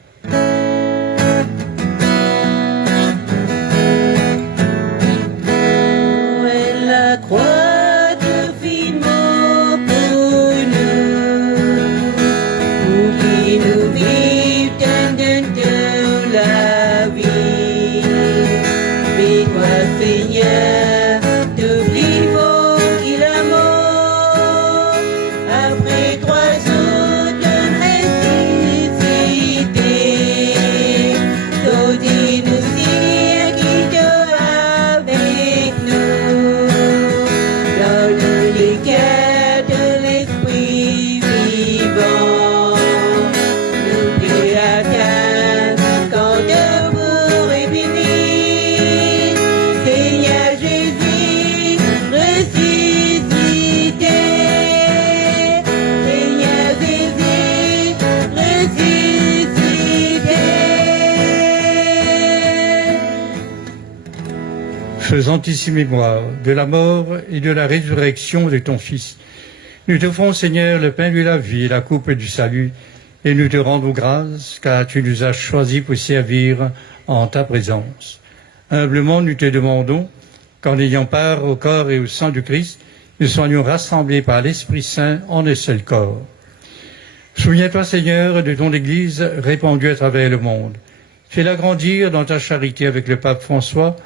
faisant ici mémoire de la mort et de la résurrection de ton Fils, nous t'offrons, Seigneur, le pain de la vie et la coupe du salut, et nous te rendons grâce, car tu nous as choisis pour servir en ta présence. Humblement, nous te demandons qu'en ayant part au corps et au sang du Christ, nous soyons rassemblés par l'Esprit Saint en un seul corps. Souviens-toi, Seigneur, de ton Église répandue à travers le monde. Fais-la grandir dans ta charité avec le pape François,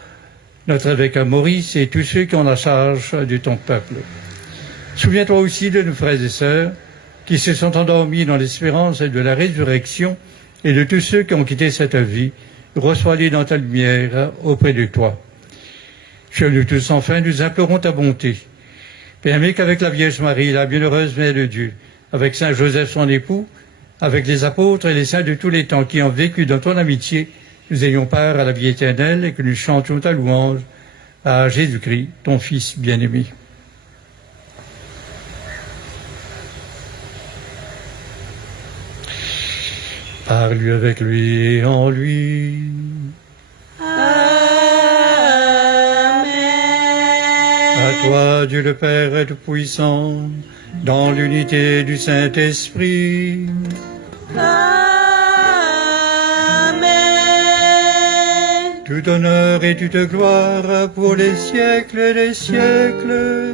notre évêque Maurice et tous ceux qui ont la charge de ton peuple. Souviens-toi aussi de nos frères et sœurs qui se sont endormis dans l'espérance de la résurrection et de tous ceux qui ont quitté cette vie. Reçois-les dans ta lumière auprès de toi. Sur nous tous, enfin, nous implorons ta bonté. Permets qu'avec la Vierge Marie, la bienheureuse Mère de Dieu, avec Saint Joseph son époux, avec les apôtres et les saints de tous les temps qui ont vécu dans ton amitié, nous ayons part à la vie éternelle et que nous chantions ta louange à Jésus-Christ, ton Fils bien-aimé. Par lui, avec lui et en lui. À toi, Dieu le Père Tout-Puissant, dans l'unité du Saint-Esprit. Amen. Tout honneur et toute gloire pour les siècles des siècles.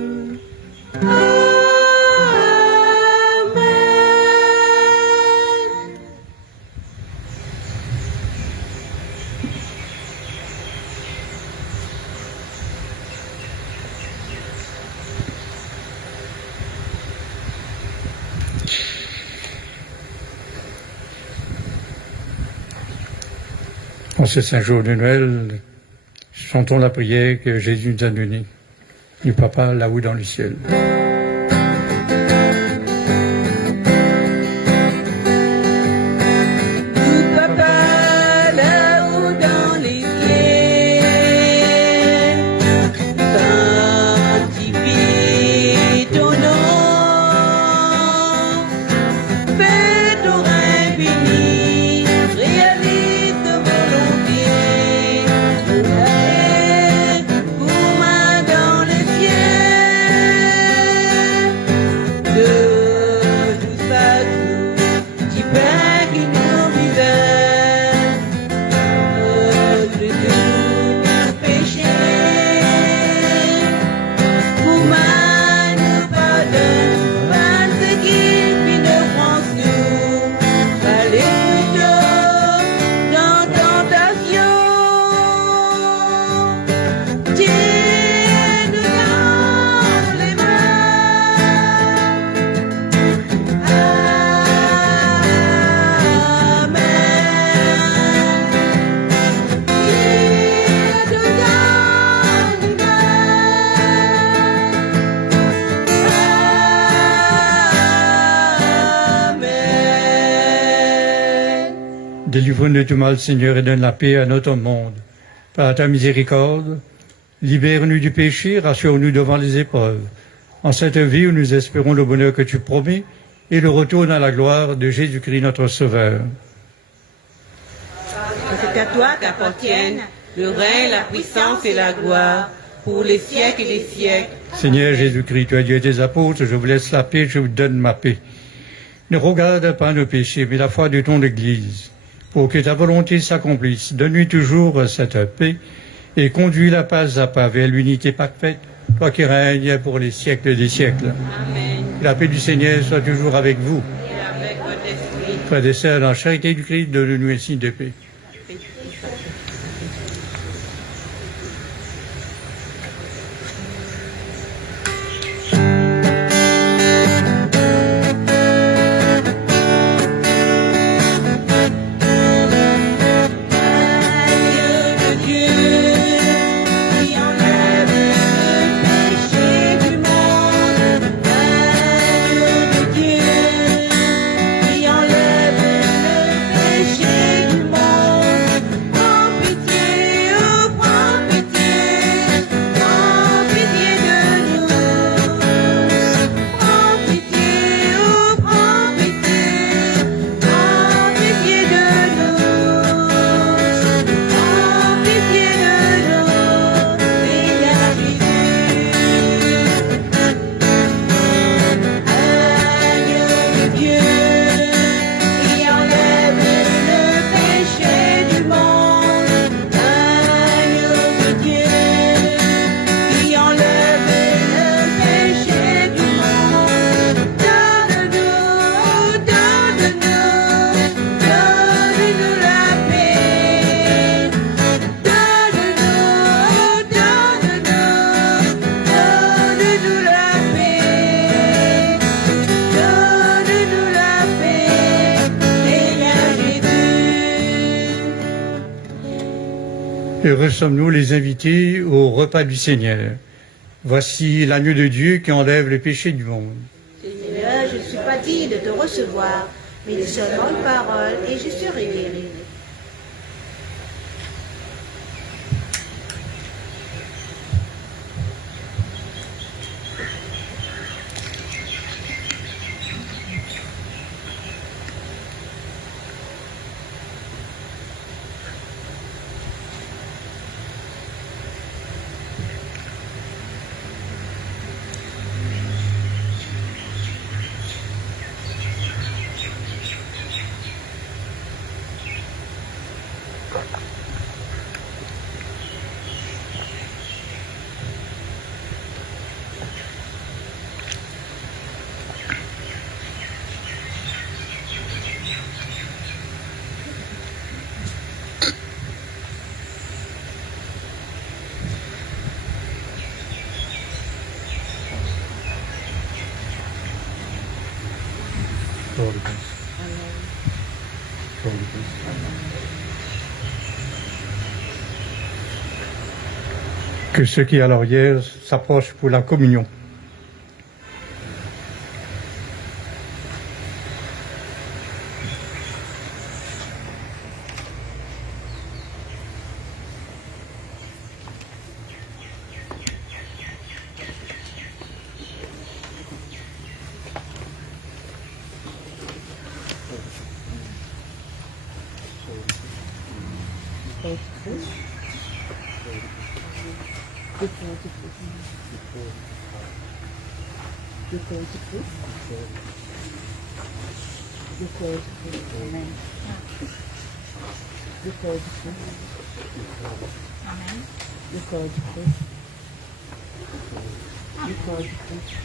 En ce saint jour de Noël, chantons la prière que Jésus nous a donnée, du Papa là-haut dans le ciel. Délivre-nous du mal, Seigneur, et donne la paix à notre monde. Par ta miséricorde, libère-nous du péché, rassure-nous devant les épreuves. En cette vie où nous espérons le bonheur que tu promets et le retour dans la gloire de Jésus-Christ notre Sauveur. C'est à toi qu'appartiennent le règne, la puissance et la gloire pour les siècles et les siècles. Seigneur Jésus-Christ, tu as dit à tes apôtres, je vous laisse la paix, je vous donne ma paix. Ne regarde pas nos péchés, mais la foi de ton Église. Pour que ta volonté s'accomplisse, donne-lui toujours cette paix et conduis-la pas à pas vers l'unité parfaite, toi qui règnes pour les siècles des siècles. Amen. La paix du Seigneur soit toujours avec vous. Et avec votre esprit. Frères et sœurs, dans la charité du Christ, donne-nous un signe de paix. Qui enlève le péché du monde. Heureux sommes-nous les invités au repas du Seigneur. Voici l'agneau de Dieu qui enlève le péché du monde. Seigneur, je ne suis pas digne de te recevoir, mais dis seulement une parole et je serai guéri. Que ceux qui à l'arrière s'approchent pour la communion. Un peu de plaisir.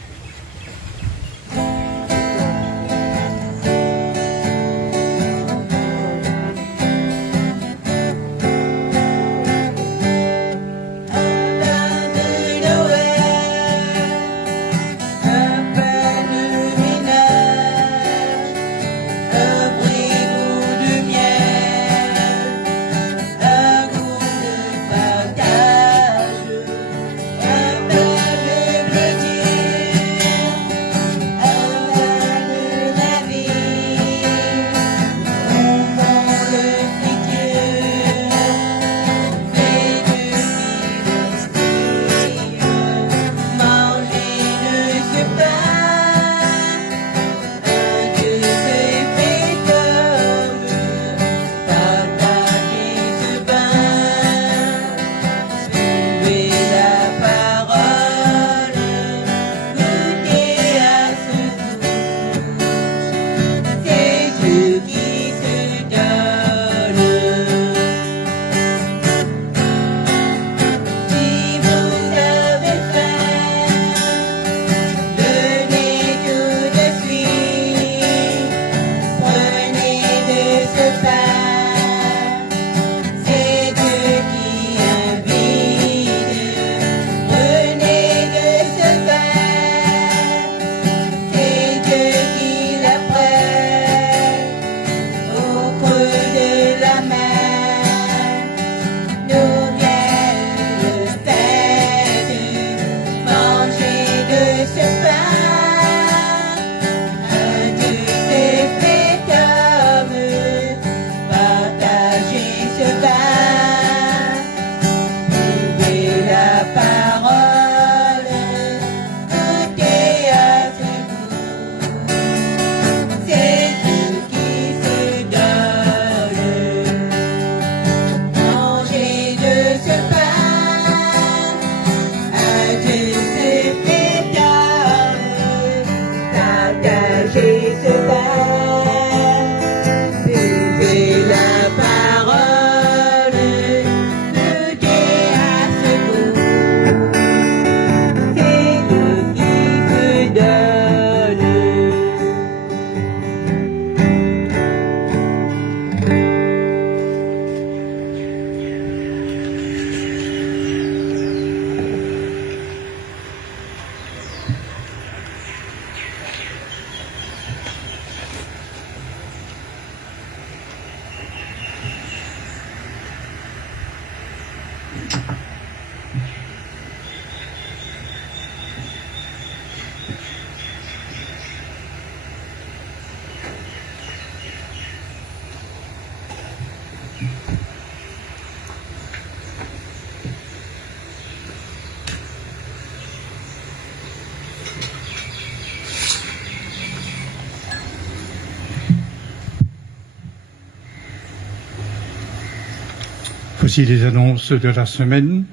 Voici les annonces de la semaine.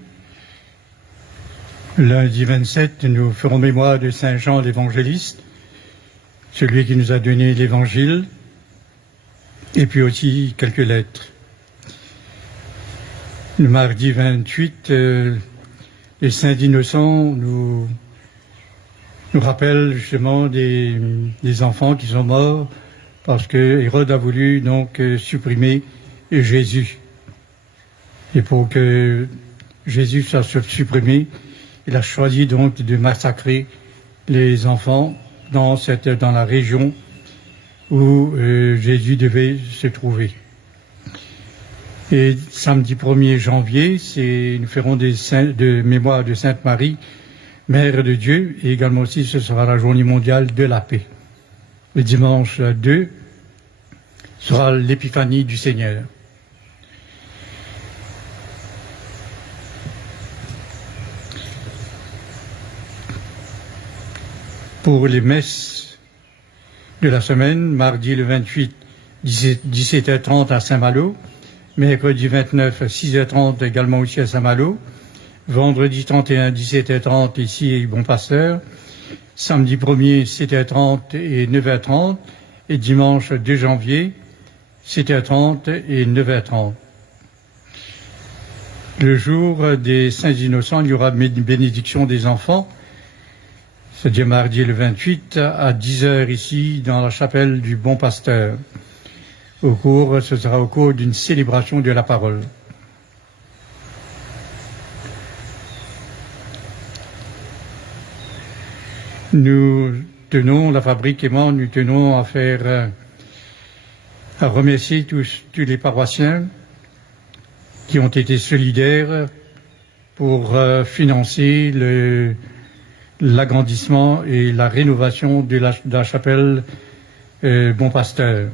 Lundi 27, nous ferons mémoire de Saint Jean l'évangéliste, celui qui nous a donné l'évangile, et puis aussi quelques lettres. Le mardi 28, les saints innocents nous rappellent justement des enfants qui sont morts parce que Hérode a voulu donc supprimer Jésus. Et pour que Jésus soit supprimé, il a choisi donc de massacrer les enfants dans la région où Jésus devait se trouver. Et samedi 1er janvier, nous ferons de mémoire de Sainte Marie, Mère de Dieu, et également aussi ce sera la journée mondiale de la paix. Le dimanche 2 sera l'épiphanie du Seigneur. Pour les messes de la semaine, mardi le 28, 17h30 à Saint-Malo, mercredi 29, 6h30 également aussi à Saint-Malo, vendredi 31, 17h30 ici à Bon Pasteur, samedi 1er, 7h30 et 9h30, et dimanche 2 janvier, 7h30 et 9h30. Le jour des Saints Innocents, il y aura une bénédiction des enfants, c'est-à-dire mardi le 28 à 10h ici dans la chapelle du Bon Pasteur. Ce sera au cours d'une célébration de la parole. Nous tenons, la fabrique et moi, nous tenons à remercier tous les paroissiens qui ont été solidaires pour financer l'agrandissement et la rénovation de la chapelle Bon Pasteur.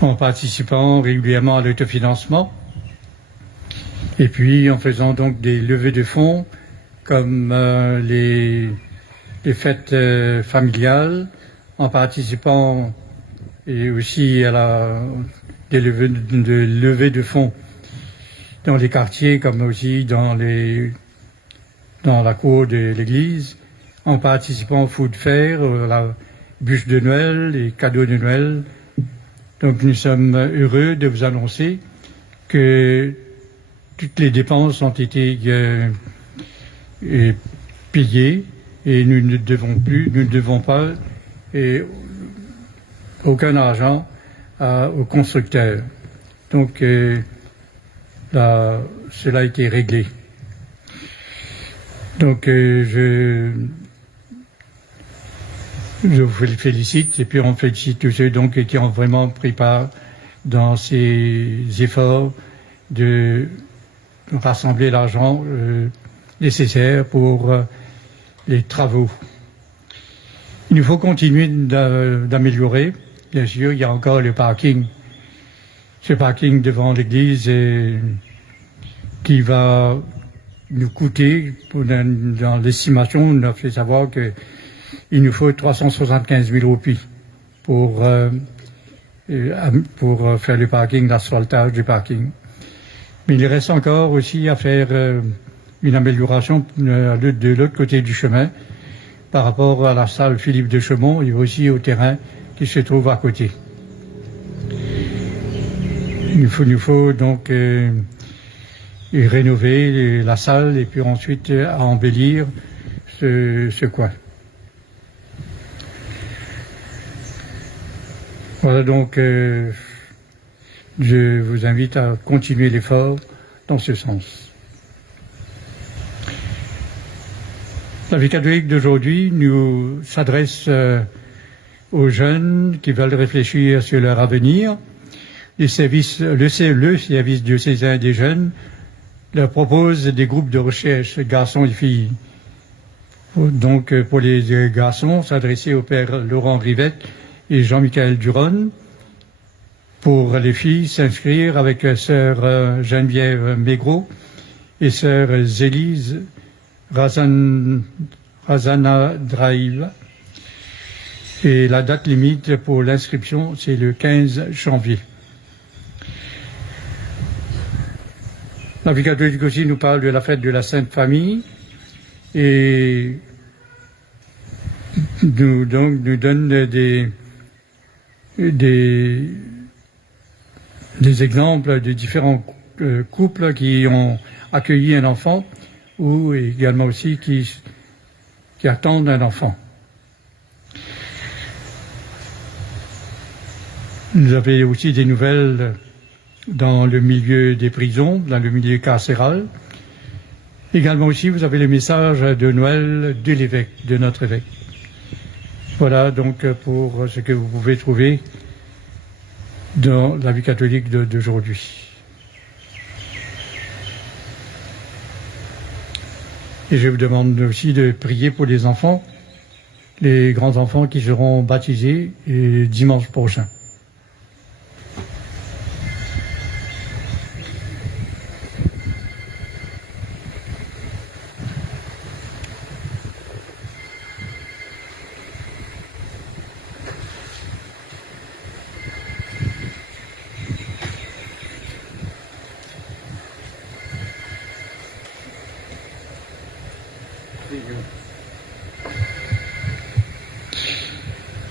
En participant régulièrement à l'autofinancement et puis en faisant donc des levées de fonds comme les fêtes familiales, en participant et aussi à des levées de fonds dans les quartiers comme aussi dans la cour de l'église, en participant au food fair, à la bûche de Noël, les cadeaux de Noël. Donc nous sommes heureux de vous annoncer que toutes les dépenses ont été payées et nous ne devons pas aucun argent au constructeur. Donc cela a été réglé. Donc je vous félicite et puis on félicite tous ceux donc qui ont vraiment pris part dans ces efforts de rassembler l'argent nécessaire pour les travaux. Il nous faut continuer d'améliorer. Bien sûr, il y a encore le parking. Ce parking devant l'église qui va nous coûter, dans l'estimation, on a fait savoir qu'il nous faut 375 000 roupies pour faire le parking, l'asphaltage du parking. Mais il reste encore aussi à faire une amélioration de l'autre côté du chemin par rapport à la salle Philippe de Chaumont et aussi au terrain qui se trouve à côté. Il nous faut donc rénover la salle et puis ensuite embellir ce coin. Voilà donc, je vous invite à continuer l'effort dans ce sens. La vie catholique d'aujourd'hui nous s'adresse aux jeunes qui veulent réfléchir sur leur avenir. Le service diocésain des jeunes leur propose des groupes de recherche, garçons et filles. Donc, pour les garçons, s'adresser au père Laurent Rivette et Jean-Michel Duron. Pour les filles, s'inscrire avec sœur Geneviève Mégros et sœur Zélise Razanadraïva. Et la date limite pour l'inscription, c'est le 15 janvier. La vie catholique aussi nous parle de la fête de la Sainte Famille et nous donne des exemples de différents couples qui ont accueilli un enfant ou également aussi qui attendent un enfant. Vous avez aussi des nouvelles dans le milieu des prisons, dans le milieu carcéral. Également aussi, vous avez le message de Noël de l'évêque, de notre évêque. Voilà donc pour ce que vous pouvez trouver dans la vie catholique d'aujourd'hui. Et je vous demande aussi de prier pour les enfants, les grands-enfants qui seront baptisés dimanche prochain.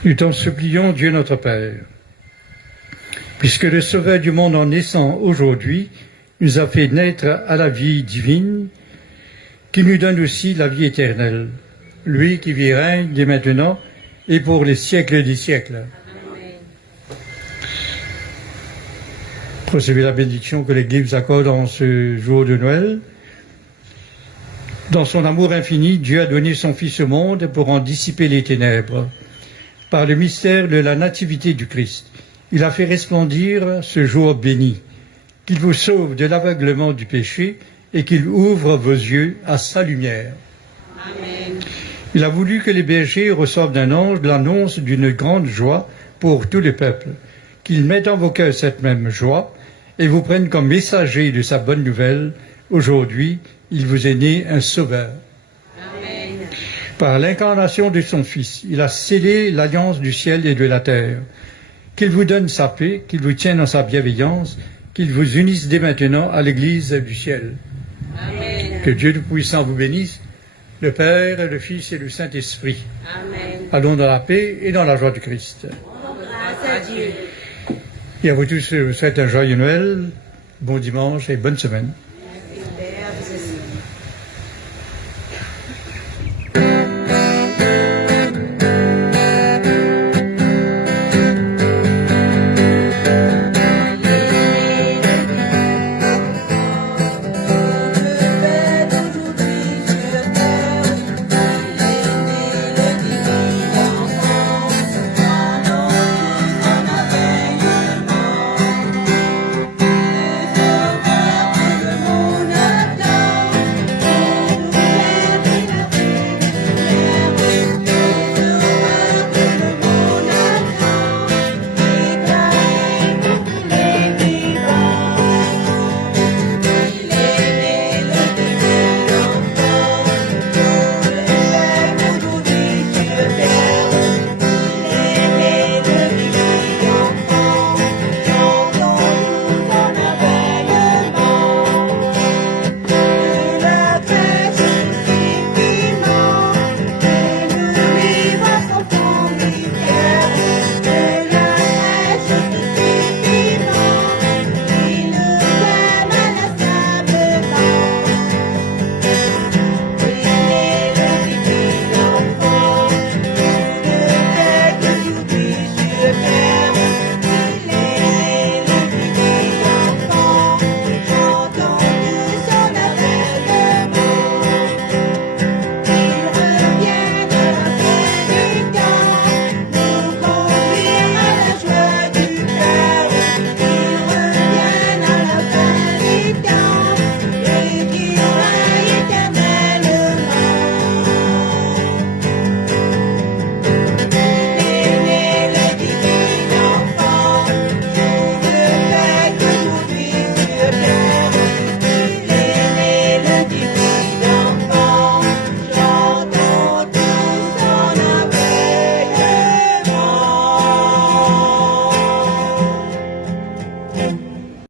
Nous t'en supplions, Dieu notre Père, puisque le Sauveur du monde en naissant aujourd'hui nous a fait naître à la vie divine, qu'il nous donne aussi la vie éternelle, lui qui vit et règne dès maintenant et pour les siècles des siècles. Amen. Recevez la bénédiction que l'Église vous accorde en ce jour de Noël. Dans son amour infini, Dieu a donné son Fils au monde pour en dissiper les ténèbres. Par le mystère de la nativité du Christ, il a fait resplendir ce jour béni, qu'il vous sauve de l'aveuglement du péché et qu'il ouvre vos yeux à sa lumière. Amen. Il a voulu que les bergers reçoivent d'un ange l'annonce d'une grande joie pour tous les peuples, qu'il mette en vos cœurs cette même joie et vous prenne comme messager de sa bonne nouvelle. Aujourd'hui, il vous est né un sauveur. Par l'incarnation de son Fils, il a scellé l'alliance du ciel et de la terre. Qu'il vous donne sa paix, qu'il vous tienne en sa bienveillance, qu'il vous unisse dès maintenant à l'Église du ciel. Amen. Que Dieu Tout-Puissant vous bénisse, le Père, le Fils et le Saint-Esprit. Amen. Allons dans la paix et dans la joie du Christ. Grâce à Dieu. Et à vous tous, je vous souhaite un joyeux Noël, bon dimanche et bonne semaine.